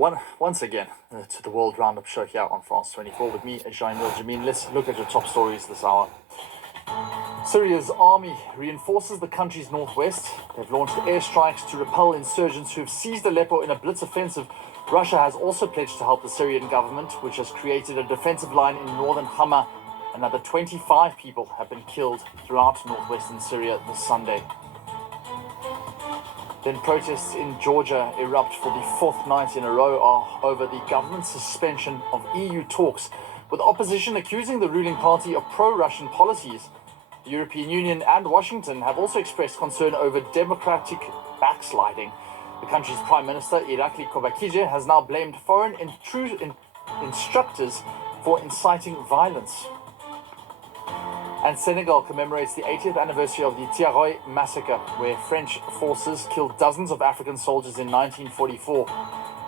Once again to the World Roundup show here on France 24 with me, Jean-Emile Jameen. Let's look at your top stories this hour. Syria's army reinforces the country's northwest. They've launched airstrikes to repel insurgents who have seized Aleppo in a blitz offensive. Russia has also pledged to help the Syrian government, which has created a defensive line in northern Hama. Another 25 people have been killed throughout northwestern Syria this Sunday. Then protests in Georgia erupt for the fourth night in a row over the government's suspension of EU talks, with opposition accusing the ruling party of pro-Russian policies. The European Union and Washington have also expressed concern over democratic backsliding. The country's Prime Minister, Irakli Kobakidze, has now blamed foreign instructors for inciting violence. And Senegal commemorates the 80th anniversary of the Thiaroye massacre, where French forces killed dozens of African soldiers in 1944.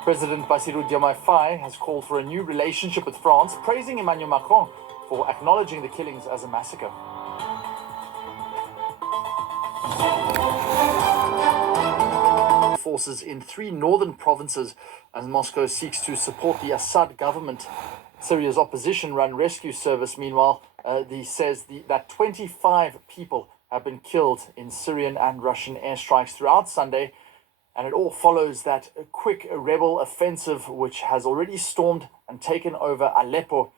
President Bassirou Diomaye Faye has called for a new relationship with France, praising Emmanuel Macron for acknowledging the killings as a massacre. Forces in 3 northern provinces as Moscow seeks to support the Assad government. Syria's opposition-run rescue service, meanwhile, says that 25 people have been killed in Syrian and Russian airstrikes throughout Sunday, and it all follows that quick rebel offensive which has already stormed and taken over Aleppo,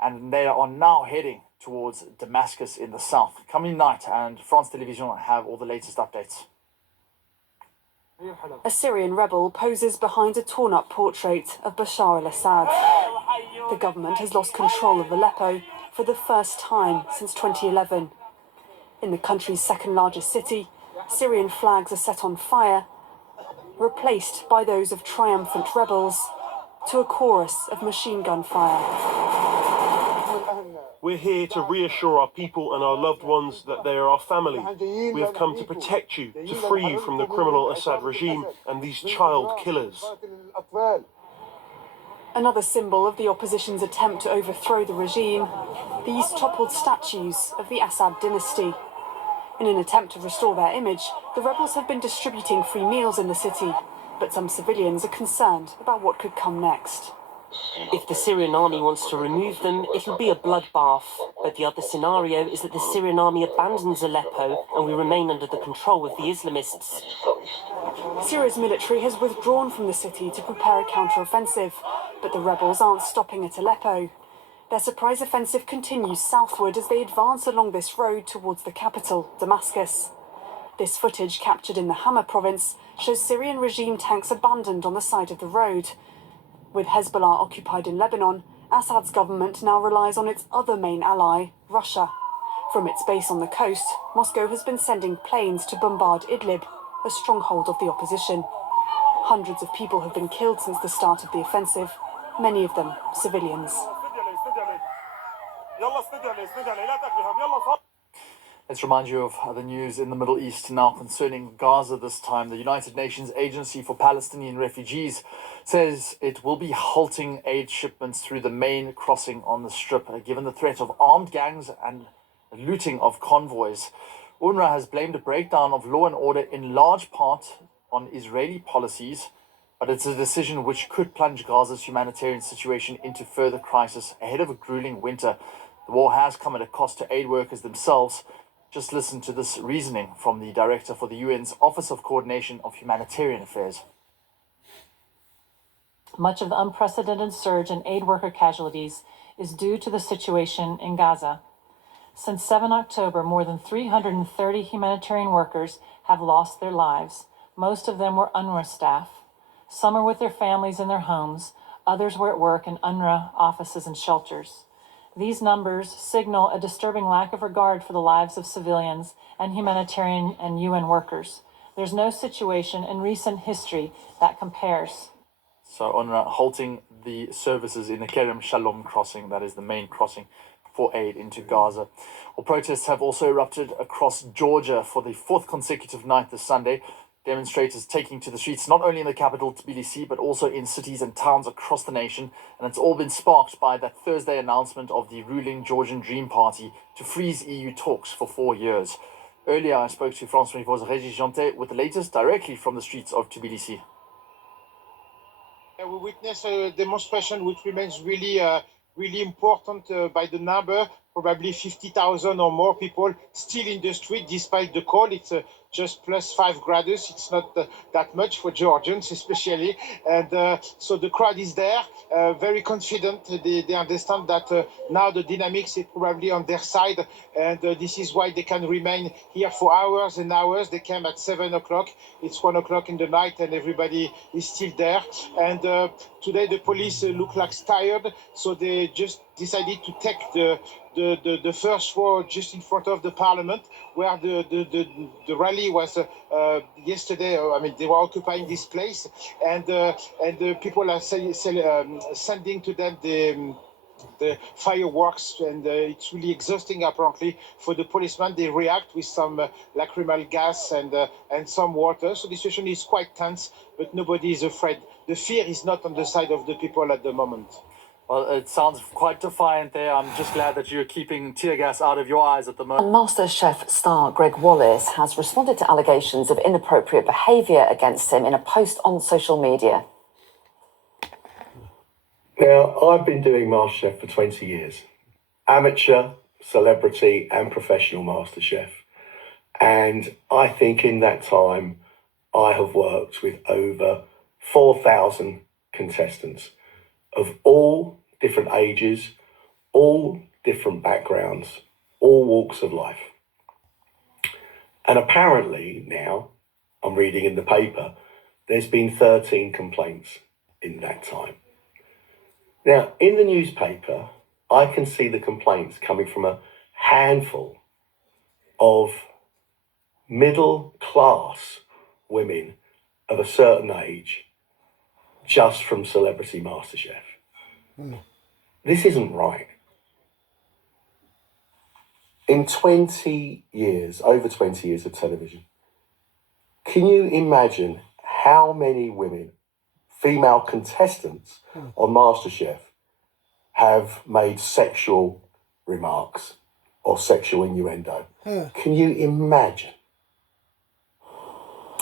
and they are now heading towards Damascus in the south. Coming night, and France Television have all the latest updates. A Syrian rebel poses behind a torn-up portrait of Bashar al-Assad. The government has lost control of Aleppo for the first time since 2011. In the country's second-largest city, Syrian flags are set on fire, replaced by those of triumphant rebels, to a chorus of machine gun fire. We're here to reassure our people and our loved ones that they are our family. We have come to protect you, to free you from the criminal Assad regime and these child killers. Another symbol of the opposition's attempt to overthrow the regime, these toppled statues of the Assad dynasty. In an attempt to restore their image, the rebels have been distributing free meals in the city, but some civilians are concerned about what could come next. If the Syrian army wants to remove them, it'll be a bloodbath. But the other scenario is that the Syrian army abandons Aleppo and we remain under the control of the Islamists. Syria's military has withdrawn from the city to prepare a counter-offensive, but the rebels aren't stopping at Aleppo. Their surprise offensive continues southward as they advance along this road towards the capital, Damascus. This footage, captured in the Hama province, shows Syrian regime tanks abandoned on the side of the road. With Hezbollah occupied in Lebanon, Assad's government now relies on its other main ally, Russia. From its base on the coast, Moscow has been sending planes to bombard Idlib, a stronghold of the opposition. Hundreds of people have been killed since the start of the offensive, many of them civilians. Let's remind you of the news in the Middle East now concerning Gaza this time. The United Nations Agency for Palestinian Refugees says it will be halting aid shipments through the main crossing on the Strip, given the threat of armed gangs and looting of convoys. UNRWA has blamed a breakdown of law and order in large part on Israeli policies, but it's a decision which could plunge Gaza's humanitarian situation into further crisis ahead of a grueling winter. The war has come at a cost to aid workers themselves. Just listen to this reasoning from the director for the UN's Office of Coordination of Humanitarian Affairs. Much of the unprecedented surge in aid worker casualties is due to the situation in Gaza. Since 7 October, more than 330 humanitarian workers have lost their lives. Most of them were UNRWA staff. Some are with their families in their homes. Others were at work in UNRWA offices and shelters. These numbers signal a disturbing lack of regard for the lives of civilians and humanitarian and UN workers. There's no situation in recent history that compares. So UNRWA halting the services in the Kerem Shalom crossing, that is the main crossing for aid into Gaza. Well, protests have also erupted across Georgia for the 4th consecutive night this Sunday. Demonstrators taking to the streets not only in the capital Tbilisi but also in cities and towns across the nation, and it's all been sparked by that Thursday announcement of the ruling Georgian Dream Party to freeze EU talks for 4 years. Earlier I spoke to France 24's Régis Janté with the latest directly from the streets of Tbilisi. we witnessed a demonstration which remains really important by the number, probably 50,000 or more people still in the street despite the cold. It's just plus 5 degrees. It's not that much for Georgians, especially. And so the crowd is there, very confident. They understand that now the dynamics is probably on their side, and this is why they can remain here for hours and hours. They came at 7 o'clock. It's 1 o'clock in the night, and everybody is still there. And today the police look like tired, so they just decided to take the first row just in front of the parliament, where the rally was yesterday. I mean, they were occupying this place, and the people are sending to them the fireworks, and it's really exhausting apparently for the policemen. They react with some lacrimal gas and some water. So the situation is quite tense, but nobody is afraid. The fear is not on the side of the people at the moment. Well, it sounds quite defiant there. I'm just glad that you're keeping tear gas out of your eyes at the moment. And MasterChef star Greg Wallace has responded to allegations of inappropriate behaviour against him in a post on social media. Now, I've been doing MasterChef for 20 years. Amateur, celebrity and professional MasterChef. And I think in that time, I have worked with over 4,000 contestants of all different ages, all different backgrounds, all walks of life. And apparently now, I'm reading in the paper, there's been 13 complaints in that time. Now, in the newspaper, I can see the complaints coming from a handful of middle-class women of a certain age, just from Celebrity MasterChef. This isn't right. In 20 years, over 20 years of television, can you imagine how many women, female contestants on MasterChef, have made sexual remarks or sexual innuendo? Can you imagine?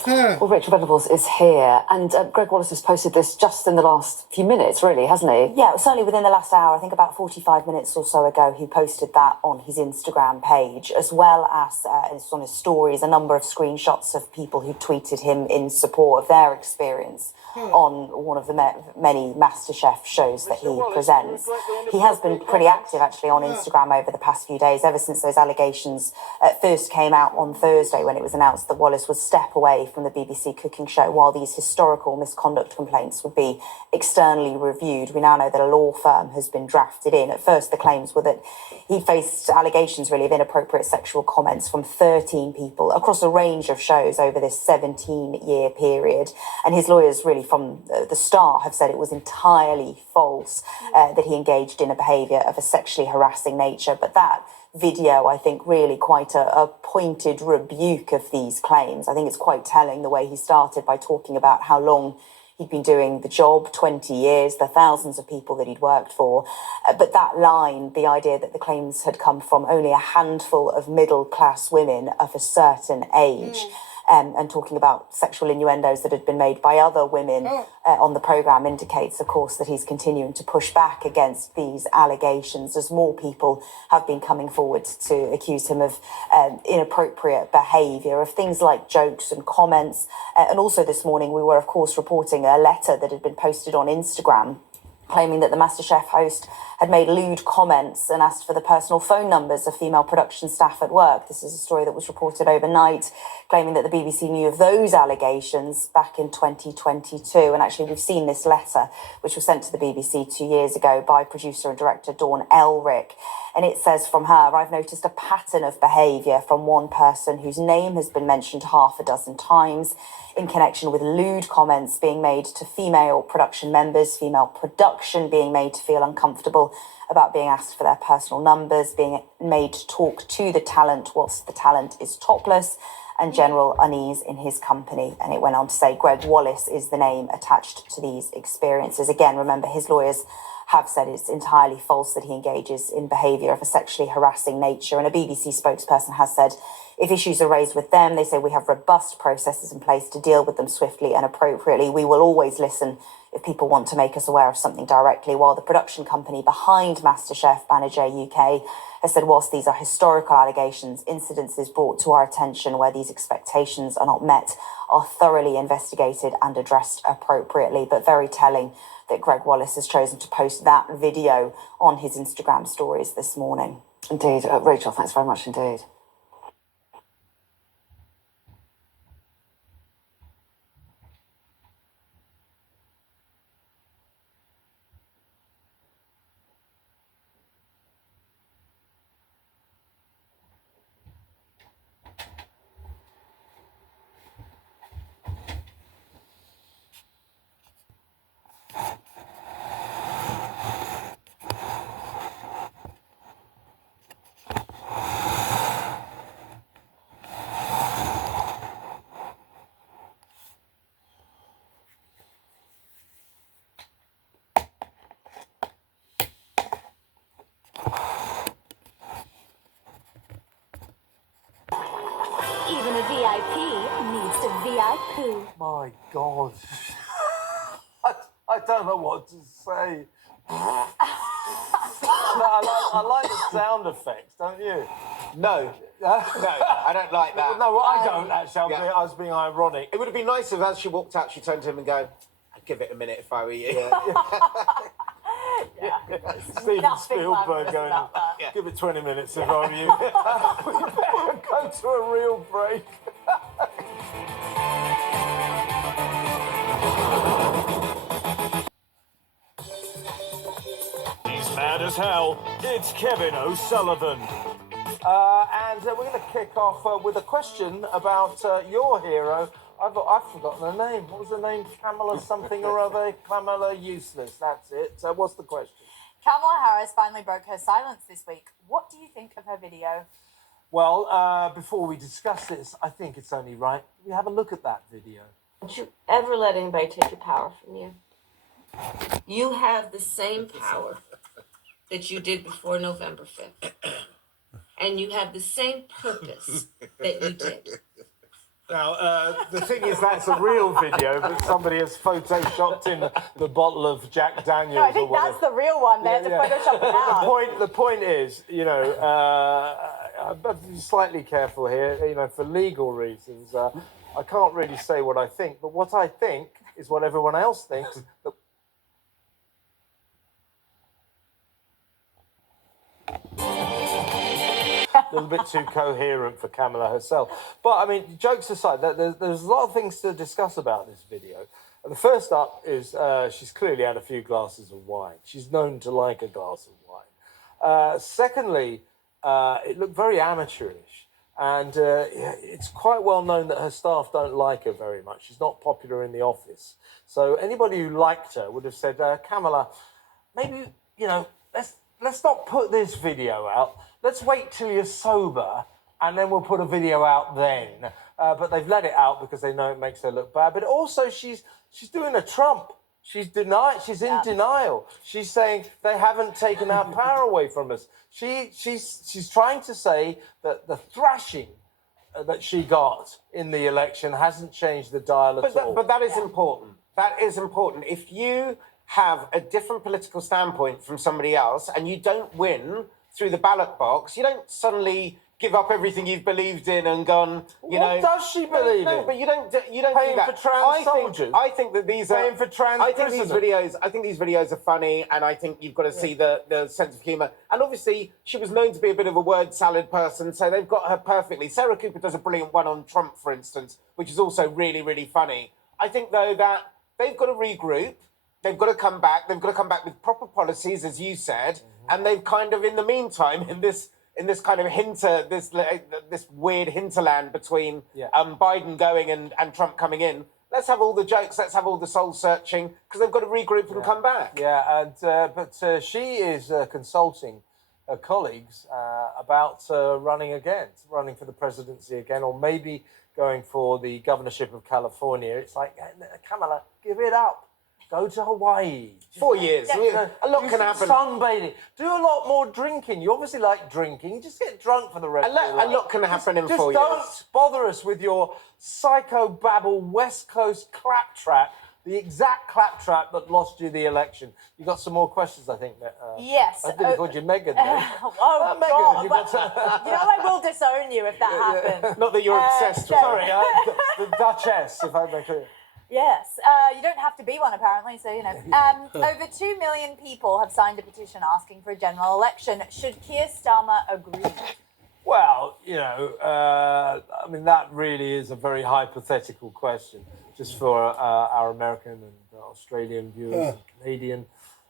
Well, Rachel Venables is here, and Greg Wallace has posted this just in the last few minutes, really, hasn't he? Yeah, certainly within the last hour. I think about 45 minutes or so ago, he posted that on his Instagram page, as well as on his stories, a number of screenshots of people who tweeted him in support of their experience on one of the many MasterChef shows that he presents. He has been pretty active, actually, on Instagram over the past few days, ever since those allegations first came out on Thursday, when it was announced that Wallace would step away from the BBC cooking show while these historical misconduct complaints would be externally reviewed. We now know that a law firm has been drafted in. At first, the claims were that he faced allegations, really, of inappropriate sexual comments from 13 people across a range of shows over this 17-year period. And his lawyers, really, from the start, have said it was entirely false that he engaged in a behaviour of a sexually harassing nature. But that video, I think, really quite a pointed rebuke of these claims. I think it's quite telling the way he started by talking about how long he'd been doing the job, 20 years, the thousands of people that he'd worked for. But that line, the idea that the claims had come from only a handful of middle-class women of a certain age, and talking about sexual innuendos that had been made by other women on the programme, indicates, of course, that he's continuing to push back against these allegations as more people have been coming forward to accuse him of inappropriate behaviour, of things like jokes and comments. And also this morning we were, of course, reporting a letter that had been posted on Instagram claiming that the MasterChef host had made lewd comments and asked for the personal phone numbers of female production staff at work. This is a story that was reported overnight, claiming that the BBC knew of those allegations back in 2022. And actually, we've seen this letter, which was sent to the BBC 2 years ago by producer and director Dawn Elric. And it says from her, "I've noticed a pattern of behaviour from one person whose name has been mentioned half a dozen times in connection with lewd comments being made to female production members, female production being made to feel uncomfortable about being asked for their personal numbers, being made to talk to the talent whilst the talent is topless, and general unease in his company." And it went on to say Greg Wallace is the name attached to these experiences. Again, remember, his lawyers have said it's entirely false that he engages in behaviour of a sexually harassing nature. And a BBC spokesperson has said If issues are raised with them, they say we have robust processes in place to deal with them swiftly and appropriately. We will always listen if people want to make us aware of something directly, while the production company behind MasterChef, Manager UK, has said whilst these are historical allegations, incidences brought to our attention where these expectations are not met are thoroughly investigated and addressed appropriately. But very telling that Greg Wallace has chosen to post that video on his Instagram stories this morning. Indeed. Rachel, thanks very much indeed. Even a VIP needs to VIP. My God. I don't know what to say. I like the sound effects, don't you? No. No, I don't like that. No, well, I don't actually. I was being ironic. It would have been nice if, as she walked out, she turned to him and go, "I'd give it a minute if I were you." Steven Spielberg going, give it 20 minutes if I were you. We better go to a real break. He's mad as hell. It's Kevin O'Sullivan. And we're going to kick off with a question about your hero. I've forgotten her name. What was her name? Kamala something or other? Kamala Useless. That's it. So what's the question? Kamala Harris finally broke her silence this week. What do you think of her video? Well, before we discuss this, I think it's only right we have a look at that video. Don't you ever let anybody take your power from you. You have the same power that you did before November 5th. And you have the same purpose that you did. Now, the thing is, that's a real video, but somebody has photoshopped in the bottle of Jack Daniels. No, I think that's the real one. They had to Photoshop it out. The point is, you know, I have to be slightly careful here, you know, for legal reasons. I can't really say what I think, but what I think is what everyone else thinks. A little bit too coherent for Kamala herself. But, I mean, jokes aside, there's a lot of things to discuss about this video. And the first up is she's clearly had a few glasses of wine. She's known to like a glass of wine. Secondly, it looked very amateurish. And it's quite well known that her staff don't like her very much. She's not popular in the office. So anybody who liked her would have said, Kamala, maybe, you know, let's not put this video out. Let's wait till you're sober, and then we'll put a video out then. But they've let it out because they know it makes her look bad. But also, she's doing a Trump. She's in denial. She's saying they haven't taken our power away from us. She's trying to say that the thrashing that she got in the election hasn't changed the dial at all. But that is important. That is important. If you have a different political standpoint from somebody else and you don't win through the ballot box, you don't suddenly give up everything you've believed in and gone, you know... What does she believe in? No, but you don't do Paying that. for trans soldiers? I think that these are... Paying for trans prisoners? I think these videos are funny, and I think you've got to see the sense of humour. And obviously, she was known to be a bit of a word salad person, so they've got her perfectly. Sarah Cooper does a brilliant one on Trump, for instance, which is also really, really funny. I think, though, that they've got to regroup. They've got to come back. They've got to come back with proper policies, as you said, and they've kind of, in the meantime, in this kind of this weird hinterland between Biden going and Trump coming in. Let's have all the jokes. Let's have all the soul searching because they've got to regroup and come back. Yeah, and but she is consulting her colleagues about running for the presidency again, or maybe going for the governorship of California. It's like, Kamala, give it up. Go to Hawaii. 4 years. A lot can happen. Sunbathing. Do a lot more drinking. You obviously like drinking. Just get drunk for the rest of your life. A lot can happen in 4 years. Just don't bother us with your psycho-babble West Coast claptrap, the exact claptrap that lost you the election. You got some more questions, I think. Yes. I think called you Megan. Oh, Megan, God. You know, I will disown you if that happens. Not that you're obsessed with Sorry, the Duchess, if I make it. Yes, you don't have to be one apparently, so you know. Over 2 million people have signed a petition asking for a general election. Should Keir Starmer agree? Well, you know, I mean, that really is a very hypothetical question, just for our American and Australian viewers, and Canadian,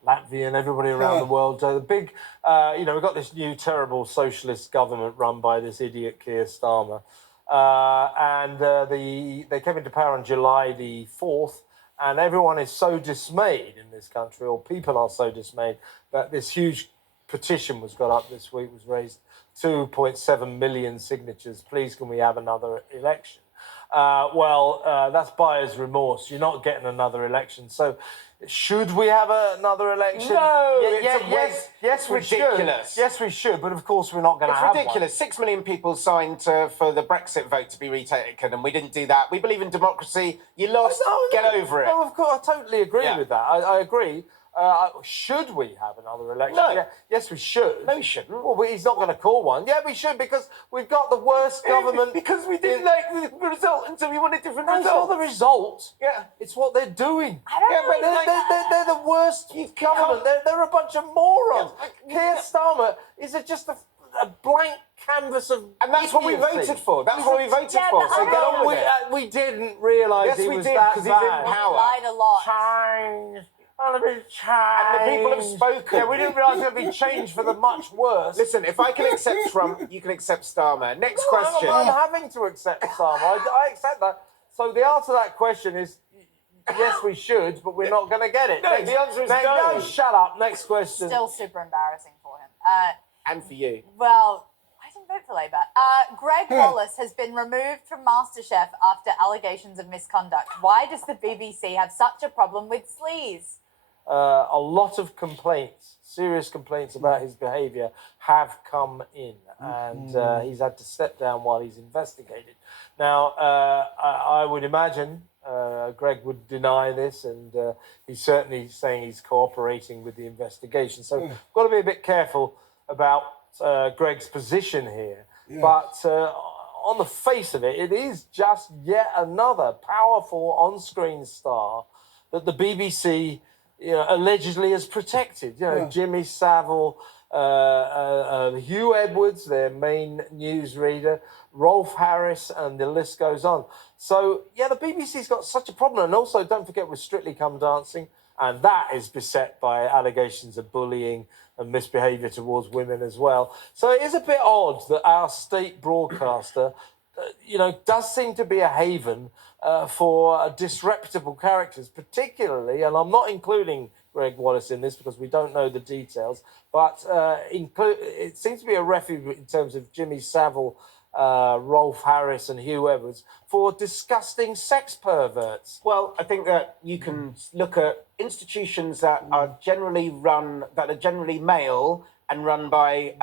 Latvian, everybody around the world. The big, you know, we've got this new terrible socialist government run by this idiot Keir Starmer. They came into power on July the 4th, and everyone is so dismayed in this country, or people are so dismayed, that this huge petition was got up this week, was raised 2.7 million signatures. Please, can we have another election? That's buyer's remorse. You're not getting another election. So should we have another election? No, yes, we should. Yes, we should. But of course, we're not going to have one. It's ridiculous. 6 million people signed for the Brexit vote to be retaken, and we didn't do that. We believe in democracy. You lost. Get over it. No, of course, I totally agree with that. I agree. Should we have another election? No. Yeah, yes, we should. No, we shouldn't. Well, he's not going to call one. Yeah, we should, because we've got the worst government. Because we didn't like the result, and so we want a different result. It's not the result. Yeah. It's what they're doing. I don't know. They're the worst government. They're a bunch of morons. Keir Starmer is just a blank canvas of And that's what we voted for. That's what we voted for. So get on with it. We didn't realise he was that bad. Yes, we did, because he's in power. Lied a lot. Change. And the people have spoken. Yeah, we didn't realise there'd be change for the much worse. Listen, if I can accept Trump, you can accept Starmer. Next question. I'm having to accept Starmer. I accept that. So the answer to that question is yes, we should, but we're not going to get it. No, the answer is no. No, shut up. Next question. Still super embarrassing for him. And for you. Well, I didn't vote for Labour. Greg Wallace has been removed from MasterChef after allegations of misconduct. Why does the BBC have such a problem with sleaze? A lot of complaints, serious complaints about his behaviour have come in, and he's had to step down while he's investigated. Now, I would imagine Greg would deny this, and he's certainly saying he's cooperating with the investigation. So we've got to be a bit careful about Greg's position here. Yeah. But on the face of it, it is just yet another powerful on-screen star that the BBC allegedly has protected. Jimmy Savile, Hugh Edwards, their main newsreader, Rolf Harris, and the list goes on. So, the BBC's got such a problem. And also, don't forget, with Strictly Come Dancing, and that is beset by allegations of bullying and misbehaviour towards women as well. So it is a bit odd that our state broadcaster, does seem to be a haven for disreputable characters, particularly, and I'm not including Greg Wallace in this because we don't know the details, but it seems to be a refuge in terms of Jimmy Savile, Rolf Harris and Hugh Edwards for disgusting sex perverts. Well, I think that you can look at institutions that are generally male and run by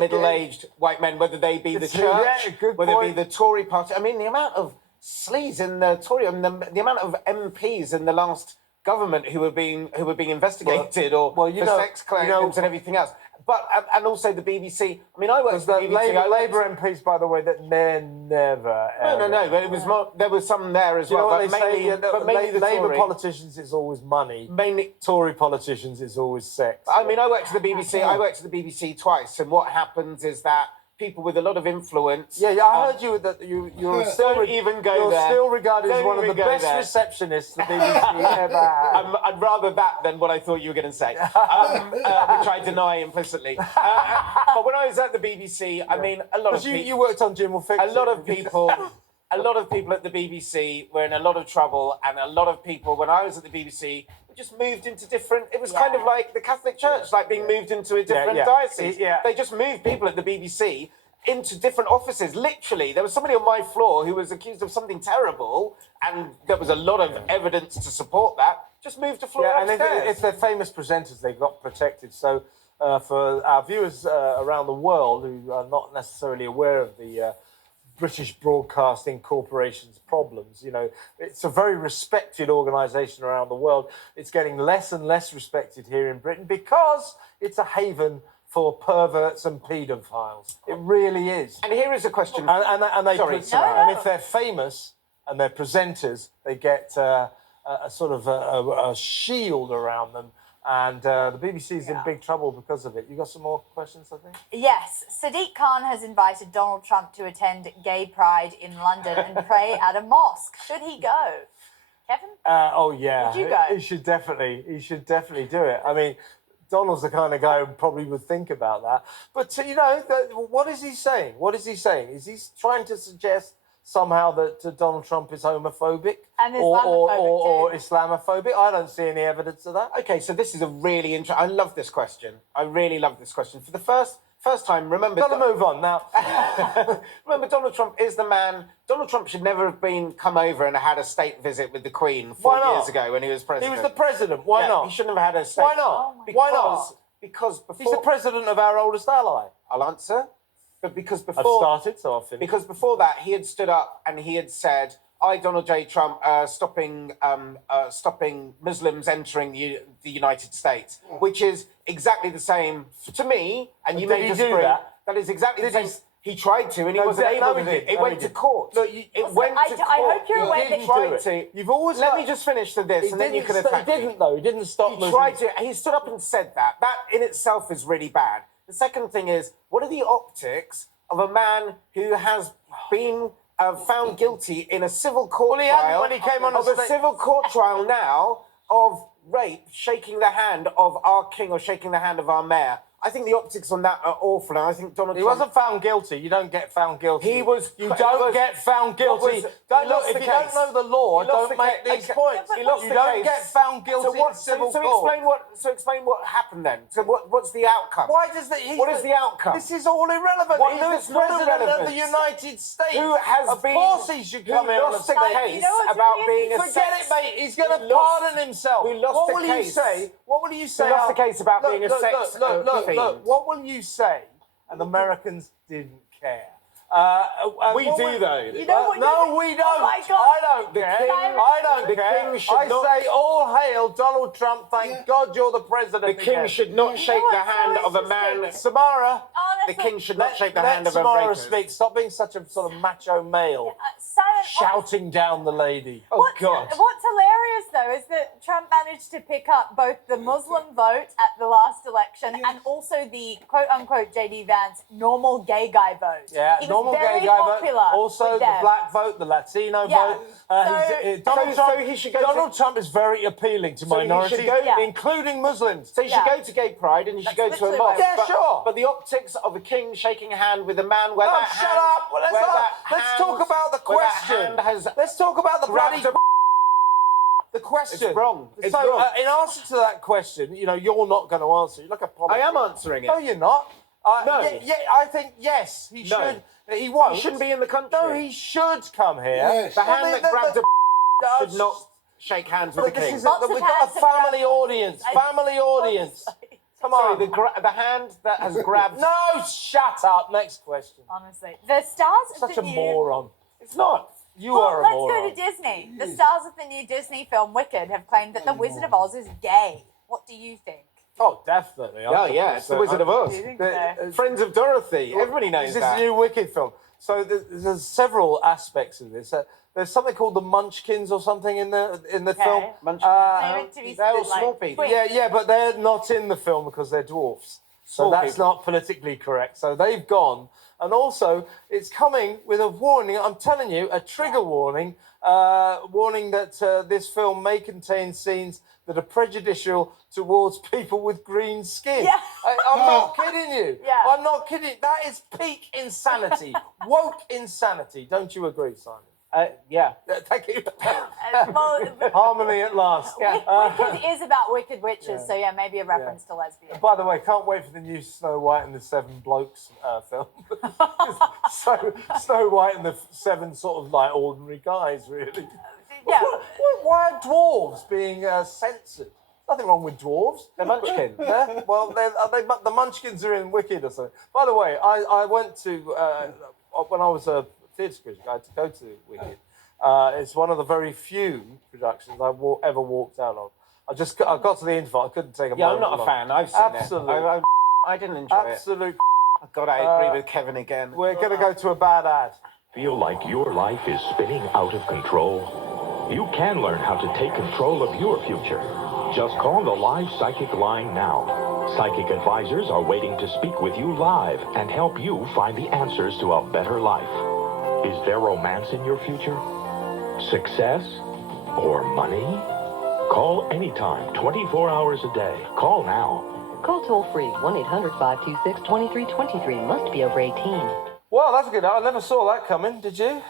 middle-aged white men, whether they be the church, whether it be the Tory party. I mean, the amount of sleaze in the Tory, and the amount of MPs in the last government who were being investigated for sex claims and everything else. But and also the BBC. I mean, I worked for the BBC. Labour MPs, by the way, that they're never. No. But it was more. There was some there as well. But mainly the Labour Tory politicians, it's always money. Mainly Tory politicians, it's always sex. I mean, I worked for the BBC. I worked for the BBC twice, and what happens is that people with a lot of influence. I heard you that you're still still regarded as one of the best receptionists the BBC ever had. I'd rather that than what I thought you were going to say, which I deny implicitly. But when I was at the BBC, I mean, a lot of people. You worked on Jim Will Fix It. A lot of people at the BBC were in a lot of trouble, and a lot of people, when I was at the BBC, just moved into different. It was kind of like the Catholic Church, like being moved into a different diocese. They just moved people at the BBC into different offices. Literally, there was somebody on my floor who was accused of something terrible, and there was a lot of evidence to support that. just move the floor Yeah, and upstairs. if they're famous presenters, they got protected. So for our viewers around the world who are not necessarily aware of the British Broadcasting Corporation's problems, it's a very respected organisation around the world. It's getting less and less respected here in Britain because it's a haven for perverts and paedophiles. It really is. And here is a question. And they Sorry, and if they're famous and they're presenters, they get a sort of a shield around them. And the BBC is in big trouble because of it. You got some more questions, I think? Yes. Sadiq Khan has invited Donald Trump to attend Gay Pride in London and pray at a mosque. Should he go? Kevin? Oh, yeah. Would you go? He should definitely do it. I mean, Donald's the kind of guy who probably would think about that. But, what is he saying? What is he saying? Is he trying to suggest somehow that Donald Trump is homophobic and or Islamophobic? I don't see any evidence of that. Okay, so this is a really interesting... I love this question. I really love this question. For the first time, remember... Got to move on now. Remember, Donald Trump is the man... Donald Trump should never have come over and had a state visit with the Queen 4 years ago when he was president. He was the president. Why not? He shouldn't have had a state... Why not? Why not? Because before... He's the president of our oldest ally. I'll answer. But because before... I've started, so I'll finish. Because before that, he had stood up and he had said, I, Donald J. Trump, stopping Muslims entering the United States, which is exactly the same to me, and you may disagree. That is exactly the same. He tried to, and he wasn't able to do it. It went to court. I hope you're aware that he tried to. You've always let me just finish this, and then you can attack me. He didn't, though. He didn't stop. He tried to. He stood up and said that. That in itself is really bad. The second thing is, what are the optics of a man who has been found guilty in a civil court trial? When he came on a civil court trial now of rape, shaking the hand of our king or shaking the hand of our mayor. I think the optics on that are awful, and I think Donald Trump... He wasn't found guilty. You don't get found guilty. He was... You don't get found guilty. If you don't know the law, don't make these points. He lost you the don't case. get found guilty in civil court. Explain what happened then. So what's the outcome? What is the outcome? This is all irrelevant. He's the president of the United States. Who has of course he should come in on a the case about being a Forget it, mate. He's going to pardon himself. What will you say? What will you say? He lost the case about being a sex Look, what will you say? And the Americans didn't care. We do, though. No, we don't. Oh my God. I don't care. I don't care. I say, all hail Donald Trump. Thank God you're the president. The king should not shake the hand of a man. Samara. The king should not shake the hand of a Samara rapist. speak. Stop being such a sort of macho male. Shouting down the lady. God. What's hilarious, though, is that Trump managed to pick up both the Muslim vote at the last election and also the quote-unquote J.D. Vance normal gay guy vote. Yeah, he normal was very gay guy popular vote. Also, with the them. black vote, the Latino vote. Donald Trump is very appealing to minorities, including Muslims. So he should go to gay pride and he should go to a mosque. Yeah, sure. But the optics of a king shaking a hand with a man where that shut hand... up. Well, let's talk about the question. Let's talk about the bloody... The question. It's wrong. It's so, wrong. In answer to that question, you're not going to answer. You're like a politician. I am answering it. No, you're not. No. Yeah, I think, yes, he should. He won't. He shouldn't be in the country. No, he should come here. Yes. The hand that grabbed a should not shake hands with the king. We've got a family audience. Family audience. Come on. Sorry, the hand that has grabbed... No, shut up. Next question. Honestly. The stars of Such the a new... moron. It's not. You are a moron. Let's go to Disney. The stars of the new Disney film Wicked have claimed that the Wizard of Oz is gay. What do you think? Oh, definitely. Oh, yeah, it's the Wizard of Oz. Do you think so? Friends of Dorothy. Everybody knows this that. This is a new Wicked film. So there's several aspects of this. There's something called the Munchkins or something in the film. Munchkins. They're all small people. Yeah, but they're not in the film because they're dwarfs. So that's not politically correct. So they've gone. And also, it's coming with a warning. I'm telling you, a trigger warning. Warning that this film may contain scenes that are prejudicial towards people with green skin. Yeah. I'm not kidding you. Yeah. I'm not kidding. That is peak insanity. Woke insanity. Don't you agree, Simon? Yeah. Thank you. Well, Harmony at last. Wicked is about wicked witches, so maybe a reference to lesbians. By the way, can't wait for the new Snow White and the Seven Blokes film. So Snow White and the seven sort of like ordinary guys, really. Yeah. Why are dwarves being censored? Nothing wrong with dwarves. They're munchkins. Yeah? Well, the munchkins are in Wicked or something. By the way, I went to, when I was a theatre critic, I had to go to Wicked. It's one of the very few productions I've ever walked out of. I got to the interval, I couldn't take a Yeah, I'm moment not a along. fan. I've seen Absolute. it. I didn't enjoy it. Absolute. Oh, God, I agree with Kevin again. We're going to go to a bad ad. Feel like your life is spinning out of control? You can learn how to take control of your future. Just call the live psychic line now. Psychic advisors are waiting to speak with you live and help you find the answers to a better life. Is there romance in your future? Success? Or money? Call anytime, 24 hours a day. Call now. Call toll-free 1-800-526-2323. Must be over 18. Well, that's good. I never saw that coming, did you?